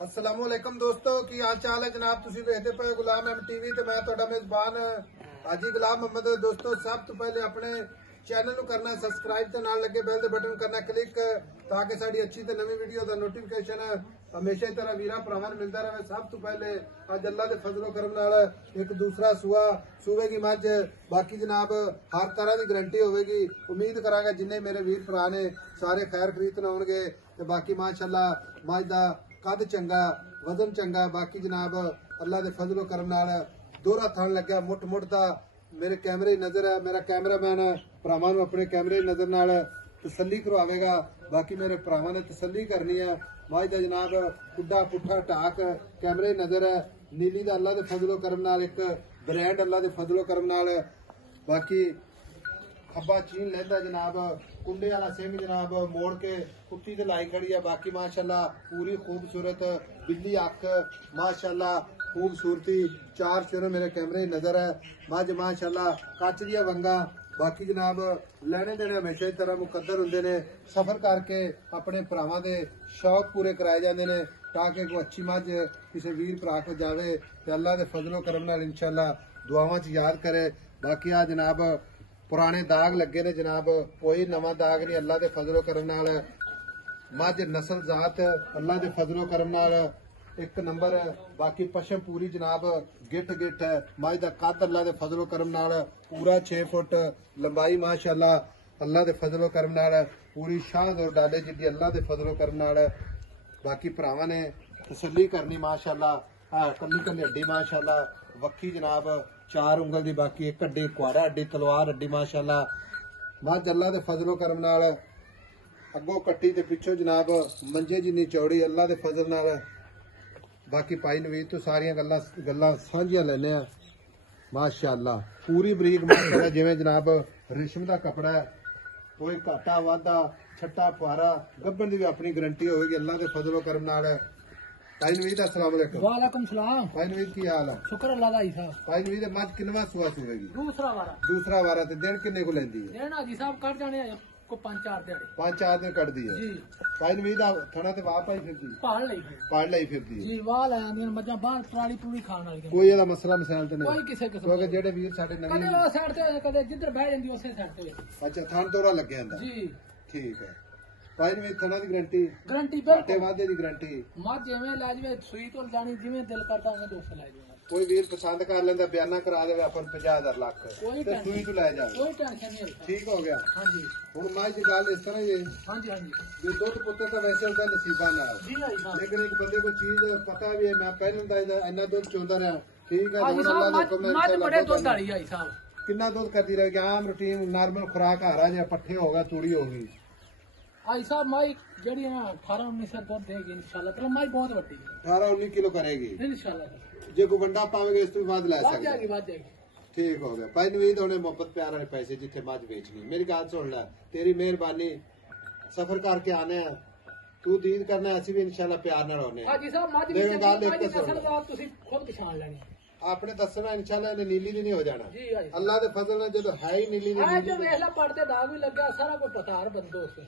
अस्सलामुअलैकुम दोस्तों की हाल चाल है जनाब। तुसी देखते पे गुलाम अहमद टीवी ते मैं तुहाडा मेजबान हाजी गुलाम मोहम्मद। दोस्तों सब तो पहले अपने चैनल ਨੂੰ करना सबसक्राइब ते नाल लगे बेल दे बटन करना क्लिक ताकि साडी अच्छी ते नवी वीडियो दा नोटिफिकेशन हमेशा ही तरह वीरा भरावां नूं मिलदा रहे। सब तो पहले अज अल्लाह दे फजलो करम नाल एक दूसरा सूवे की मझ बाकी जनाब हर तरह की गारंटी होगी। उम्मीद करांगा जिन्ने मेरे वीर भरा ने सारे खैर खरीदन आउणगे ते बाकी माशाअल्लाह मझ दा कद चंगा वजन चंगा। बाकी जनाब अल्लाह दे फजलो करम नाल दोहरा थण लग्या मुठ मुठ दा मेरे कैमरे नजर है। मेरा कैमरामैन भरावां नूं अपने कैमरे नजर नाल तसल्ली करवावेगा। बाकी मेरे भरावां ने तसल्ली करनी है। मझ दा जनाब कुड्डा पुट्ठा ढाक कैमरे नजर है। नीली दा अल्लाह दे फजलो करम नाल एक ब्रांड अल्लाह दे फजलो करम नाल। बाकी खब्बा चीन लैंदा जनाब कुंडे वाला सिंह जनाब मोड़ के कुत्ती ते लाई खड़ी है। बाकी माशाअल्लाह पूरी खूबसूरत बिल्ली अख माशाअल्लाह खूबसूरती चार सिर मेरे कैमरे नजर है। मझ माशाअल्लाह कच दियां वंगा। बाकी जनाब लैने देने हमेशा इस तरह मुकद्दर हुंदे ने। सफर करके अपने भरावां दे शौक पूरे कराए जांदे ने ताकि कोई अच्छी मझ किसी वीर भरा को जावे ते अल्लाह दे फजलो करम नाल इंशाअल्लाह दुआवां च याद करे। बाकी आ जनाब पुराने दाग लगे ने जनाब कोई नवा दाग नहीं अल्लाह दे फजलो करम नाल। मझ नस्ल जात अल्लाह दे फजलो करम नाल एक नंबर। बाकी पशम पूरी जनाब गिट गिट है। मझ दा कद अल्लाह दे फजलो करम नाल पूरा 6 फुट लंबाई माशाअल्लाह अल्लाह दे फजलो करम नाल पूरी शाह और डाले जिद्दी अल्लाह दे फजलो करम नाल। बाकी भरावां ने तसल्ली करनी माशाअल्लाह कल्ली कल्ली हड्डी माशाअल्लाह वक्खी जनाब चार उंगल दी। बाकी एक हड्डी कुआरा हड्डी तलवार हड्डी माशाअल्लाह मझ अल्लाह दे फजलो करम नाल अगों कट्टी ते पिछों जनाब मंजे जिन्नी चौड़ी अल्लाह दे फजल नाल। बाकी भाई नवीद तो सारियां गल्लां सांझियां लैने आ माशाअल्लाह पूरी बरीक माशाअल्लाह जिवें जनाब रेशम दा कपड़ा है। कोई घाटा वाधा छट्टा फुआरा गब्बन दी भी अपनी गारंटी होगी अल्लाह दे फजलो करम नाल। भाई नवीद अस्सलाम वालेकुम। वालेकुम सलाम। भाई नवीद की हाल है? शुक्र अल्लाह दा साहब। भाई नवीद मझ किनवा सुआ सुवेगी? दूसरा वारा ते दिन किन्ने को लेंदी है? दिन हाजी साहब कट जाने को 5-4 दिहाड़े 5-4 दिन कटदी है जी। भाई नवीद थोड़ा ते वाह पाई फिरदी पहाड़ लाई फिरदी है जी। वाह लै आंदियां मੱਝਾਂ बाहर पराली पूरी खाण वाली कोई ਇਹਦਾ ਮਸਲਾ ਮਸਾਇਲ ਤੇ कोई नहीं किसे किस्म क्योंकि ਜਿਹੜੇ ਵੀਰ ਸਾਡੇ कदे ਨਵੇਂ वो साइड ते कदे जिधर बह जांदी उसे साइड ते ਅੱਛਾ ਥਣ ਤੋੜਾ ਲੱਗਿਆ ਜਾਂਦਾ जी। ਠੀਕ ਹੈ। ਭਾਈ ਨਵੀਦ ਥਣਾ ਦੀ ਗਾਰੰਟੀ गारंटी ਘਾਟੇ बिल्कुल ਵਾਧੇ ਦੀ ਗਾਰੰਟੀ मੱਝ ਜਿਵੇਂ ਲੈ ਜਵੇ ਸੂਈ ਤੋਂ ਜਾਣੀ ਜਿਵੇਂ ਦਿਲ ਕਰਦਾ ਉਵੇਂ ਦੋਸਤ ਲੈ ਜਾਵੇ। ਕੋਈ ਵੀਰ ਪਸੰਦ ਕਰ ਲੈਂਦਾ ਬਿਆਨਾ ਕਰਾ ਦੇਵੇ ਆਪਾਂ ਨੂੰ 50,000 ਲੱਖ ਕੋਈ ਤੇ ਸੂਈ ਤੋਂ ਲੈ ਜਾਵੇ कोई टेंशन नहीं है। ਠੀਕ ਹੋ ਗਿਆ। हाँ जी ਹੁਣ ਮੱਝ ਦੀ ਗੱਲ ਇਸ ਤਰ੍ਹਾਂ ਹੀ ਹੈ हाँ जी हाँ जी ਵੀ ਦੁੱਧ ਪੁੱਤਰ ਤਾਂ ਵੈਸੇ ਉਹਦਾ ਨਸੀਬਾਂ ਨਾਲ जी हाजी साहब। ਲੇਕਿਨ ਇੱਕ ਬੰਦੇ ਕੋ ਚੀਜ਼ ਪਤਾ ਵੀ ਹੈ ਮੈਂ ਪਹਿਲਾਂ ਦਾ ਇੰਨਾ ਦੁੱਧ ਚੋਂਦਾ ਰਿਹਾ ਠੀਕ ਹੈ। हाजी ਹੁਣ ਅੱਲਾਹ साहब ਦੇ ਹੁਕਮ ਨਾਲ मੱਝ ਇੰਸ਼ਾਅੱਲਾ बड़े ਦੁੱਧ दुध वाली हाजी साहब। ਕਿੰਨਾ ਦੁੱਧ ਕਰਦੀ ਰਹੇਗੀ? ਆਮ ਰੂਟੀਨ ਨਾਰਮਲ ਖੁਰਾਕ ਆ ਰਹਾ ਜਾਂ ਪੱਠੇ ਹੋਗਾ ਤੂੜੀ ਹੋਗੀ? हाजी साहब माई जड़ी ना 18-19 दुध देगी इंशाल्लाह। तो माई बहुत बड़ी है 18-19 किलो करेगी इंशाल्लाह। ਜੇ ਕੋ ਵੰਡਾ ਪਾਵੇਗਾ ਇਸ ਤੋਂ ਬਾਅਦ ਲੈ बढ़ ਸਕਦਾ। जाएगी बढ़ जाएगी। ਠੀਕ ਹੋ ਗਿਆ। ਭਾਈ ਨਵੀਦ ਹੁਣੇ ਮੁਹੱਬਤ ਪਿਆਰ ਵਾਲੇ ਪੈਸੇ ਜਿੱਥੇ ਮੱਝ ਵੇਚਣੀ ਮੇਰੀ ਗੱਲ ਸੁਣ ਲੈ ਤੇਰੀ ਮਿਹਰਬਾਨੀ ਸਫਰ ਕਰਕੇ ਆਨੇ ਆ ਤੂੰ ਦੀਦ ਕਰਨਾ ਅਸੀਂ ਵੀ ਇਨਸ਼ਾਅੱਲਾ ਪਿਆਰ ਨਾਲ ਹੋਣੇ ਆ। हाजी साहब मੱਝ देखो ਵਿੱਚ ਗੱਲ ਇੱਕ ਮਾਈ ਸੁਣ। ਨਸਲ ਦਾ ਤੁਸੀਂ ਖੁਦ ਪਛਾਣ ਲੈਣੀ। ਆਪਣੇ ਦੱਸਣਾ ਇਨਸ਼ਾਅੱਲਾ ਇਹਨੇ ਨੀਲੀ ਦੀ ਨਹੀਂ ਹੋ ਜਾਣਾ ਜੀ ਹਾਜੀ ਅੱਲਾਹ ਦੇ ਫਜ਼ਲ ਨਾਲ ਜਦੋਂ ਹੈ ਹੀ ਨੀਲੀ ਦੀ ਆਹ ਜੋ ਵੇਖ ਲੈ ਪੜਦੇ ਦਾਗ ਵੀ ਲੱਗਿਆ ਸਾਰਾ ਕੁਝ ਪਤਾ ਹਰ ਬੰਦੋ ਉਸ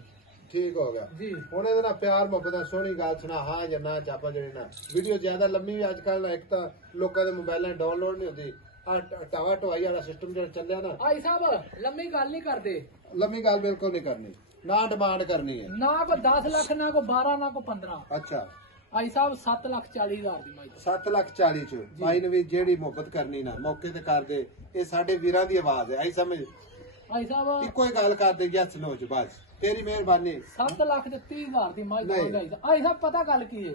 ਠੀਕ ਹੋ ਗਿਆ। ਜੀ ਹੁਣ ਇਹਦੇ ਨਾਲ ਪਿਆਰ ਮੁਹੱਬਤ ਨਾਲ ਸੋਹਣੀ ਗੱਲ ਸੁਣਾ ਹਾਂ ਜਾਂ ਨਾ ਚਾਪਾ ਜਿਹੜੇ ਨਾ ਵੀਡੀਓ ਜ਼ਿਆਦਾ ਲੰਮੀ ਵੀ ਅੱਜ ਕੱਲ ਇੱਕ ਤਾਂ ਲੋਕਾਂ ਦੇ ਮੋਬਾਈਲਾਂ ਡਾਊਨਲੋਡ ਨਹੀਂ ਹੁੰਦੀ ਆ ਟਾਵਾ ਟਵਾਈ ਵਾਲਾ ਸਿਸਟਮ ਜਿਹੜਾ ਚੱਲਿਆ ਨਾ। ਹਾਜੀ ਸਾਹਿਬ ਲੰਮੀ ਗੱਲ ਨਹੀਂ ਕਰਦੇ ਲੰਮੀ ਗੱਲ ਬਿਲਕੁਲ ਨਹੀਂ ਕਰਨੀ ਨਾ ਡਿਮਾਂਡ ਕਰਨੀ ਹੈ ਨਾ ਕੋ 10 ਲੱਖ ਨਾ ਕੋ 12 ਨਾ ਕੋ 15। ਅੱਛਾ ਹਾਜੀ ਸਾਹਿਬ 7,40,000 ਦੀ ਮਾਈ 7,40,000 ਚ ਭਾਈ ਨੇ ਵੀ ਜਿਹੜੀ ਮੁਹੱਬਤ ਕਰਨੀ ਨਾ ਮੌਕੇ ਤੇ ਕਰਦੇ ਇਹ ਸਾਡੇ ਵੀਰਾਂ ਦੀ ਆਵਾਜ਼ ਹੈ ਆਈ ਸਮਝ। ਹਾਜੀ ਸਾਹਿਬ ਇੱਕੋ ਹੀ ਗੱਲ ਕਰਦੇ ਯਸ ਨੋ ਚ ਬਸ ਤੇਰੀ ਮਿਹਰਬਾਨੀ। 7,30,000 ਦੀ ਮਾਈ ਨਹੀਂ। ਹਾਜੀ ਸਾਹਿਬ ਪਤਾ ਗੱਲ ਕੀ ਹੈ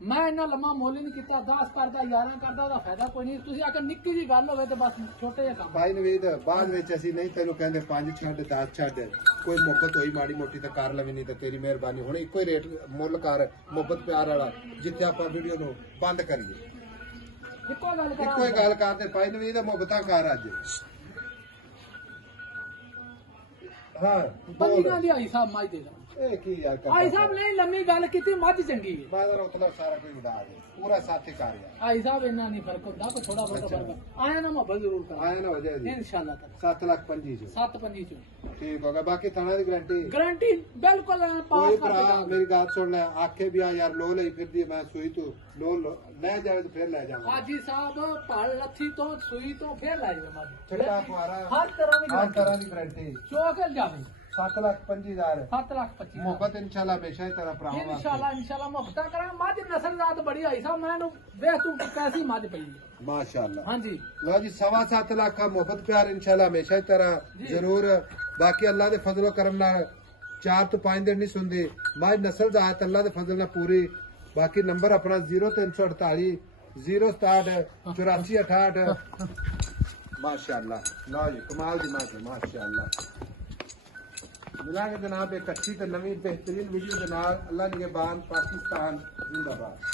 ਮੈਂ ਇੰਨਾ ਲੰਮਾ ਮੁੱਲ ਹੀ ਨਹੀਂ ਕੀਤਾ 10 ਕਰਦਾ 11 ਕਰਦਾ ਉਹਦਾ ਫਾਇਦਾ ਕੋਈ ਨਹੀਂ। ਤੁਸੀਂ ਆਖੇ ਨਿੱਕੀ ਜੀ ਗੱਲ ਹੋਵੇ ਤੇ ਬਸ ਛੋਟੇ ਜਿਹਾ ਕੰਮ। ਭਾਈ ਨਵੀਦ ਬਾਅਦ ਵਿੱਚ ਅਸੀਂ ਨਹੀਂ ਤੈਨੂੰ ਕਹਿੰਦੇ 5 ਛੱਡ 10 ਛੱਡ ਕੋਈ ਮੁਹੱਬਤ ਹੋਈ ਮਾੜੀ ਮੋਟੀ ਤਾਂ ਕਰ ਲਵੇਂ ਨਹੀਂ ਤਾਂ ਤੇਰੀ ਮਿਹਰਬਾਨੀ। ਹੁਣ ਇੱਕੋ ਹੀ ਰੇਟ ਮੁੱਲ ਕਰ ਮੁਹੱਬਤ ਪਿਆਰ ਵਾਲਾ ਜਿੱਥੇ ਆਪਾਂ ਵੀਡੀਓ ਨੂੰ ਬੰਦ ਕਰੀਏ ਇੱਕੋ ਗੱਲ ਕਰਾਂ ਇੱਕੋ ਹੀ ਗੱਲ ਕਰਦੇ ਭਾਈ ਨਵੀਦ ਮੁਹੱਬਤਾਂ ਕਰ ਅੱਜ। ਹਾਂ ਬੱਲੀਆਂ ਦੀ ਹਾਜੀ ਸਾਹਿਬ ਮਾਈ ਦੇ ਇਹ ਕੀ ਯਾਰ ਆਈ ਸਾਹਿਬ ਨੇ ਲੰਮੀ ਗੱਲ ਕੀਤੀ, ਮੱਝ ਚੰਗੀ ਹੈ। ਮੈਂ ਤਾਂ ਉਤਲਾ ਸਾਰਾ ਕੋਈ ਉਡਾ ਦੇ ਪੂਰਾ ਸਾਥੀ ਕਰ ਰਿਹਾ ਆਈ ਸਾਹਿਬ ਇੰਨਾ ਨਹੀਂ ਫਰਕ ਹੁੰਦਾ, ਕੋਈ ਥੋੜਾ ਬਹੁਤਾ ਫਰਕ ਆਇਆ ਨਾ ਮੁਹੱਬਤ ਜ਼ਰੂਰ ਕਰ ਆਇਆ ਨਾ ਹੋ ਜਾਏ ਇਨਸ਼ਾਅੱਲਾ ਤਾਲਾ 7,25,000 ਚ 7-5 ਚ ਠੀਕ ਹੋਗਾ। ਬਾਕੀ ਥਾਣਾ ਦੀ ਗਾਰੰਟੀ ਬਿਲकुल ਕੋਈ ਪਾਸ ਭਰਾ ਕਰ ਮੇਰੀ ਗੱਲ ਸੁਣ ਲੈ, ਆਖੇ ਵੀ ਆ ਯਾਰ ਲੋ ਲਈ ਫਿਰਦੀ ਮੈਂ ਸੂਈ ਤੋਂ ਲੋ ਲੈ ਜਾਵੇ ਤਾਂ ਫਿਰ ਲੈ ਜਾਵਾਂਗਾ। ਹਾਜੀ ਸਾਹਿਬ ਪੜ ਲੱਥੀ ਤੋਂ ਸੂਈ ਤੋਂ ਫੇਰ ਲੈ ਜਾਵੇ ਮੱਝ, ਛੱਟਾ ਖਵਾਰਾ ਹਰ ਤਰ੍ਹਾਂ ਦੀ ਹਰ ਤਰ੍ਹਾਂ ਦੀ ਗਾਰੰਟੀ ਚੋਕ ਜਾਵੇ 7,25,000 7,25,000 ਮੁਹੱਬਤ ਇਨਸ਼ਾਅੱਲਾ ਹਮੇਸ਼ਾ ਹੀ ਤਰ੍ਹਾਂ ਭਰਾਵਾਂ ਇਨਸ਼ਾਅੱਲਾ ਮੁਹੱਬਤਾਂ ਕਰਾਂ। ਮੱਝ ਨਸਲਜ਼ਾਤ ਬੜੀ ਆਈ ਸਾਹਿਬ, ਮੈਂ ਇਹਨੂੰ ਵੇਖ ਤੂੰ ਕੈਸੀ ਮੱਝ ਪਈ ਹੈ। ਮਾਸ਼ਾਅੱਲਾ। ਹਾਂਜੀ ਲੋ ਜੀ 7.25 ਲੱਖ ਦਾ ਮੁਹੱਬਤ ਪਿਆਰ ਇਨਸ਼ਾਅੱਲਾ ਹਮੇਸ਼ਾ ਹੀ ਤਰ੍ਹਾਂ ਜ਼ਰੂਰ। ਬਾਕੀ ਅੱਲਾ ਦੇ ਫਜ਼ਲ ਕਰਮ ਨਾਲ 4 ਤੋਂ 5 ਦਿਨ ਨਹੀਂ ਸੁਣਦੇ ਮੱਝ ਨਸਲ ਜ਼ਾਤ ਅੱਲਾ ਦੇ ਫਜ਼ਲ ਨਾਲ ਪੂਰੀ। ਬਾਕੀ ਨੰਬਰ ਆਪਣਾ 0348 067 8468 ਮਾਸ਼ਾਅੱਲਾ। ਲਓ ਜੀ ਕਮਾਲ ਦੀ ਮਾਸ਼ਾਅੱਲਾ। मिलांगे जनाब एक अच्छी तो नवी बेहतरीन वीडियो के नाल। अल्लाह निगहबान। पाकिस्तान जिंदाबाद।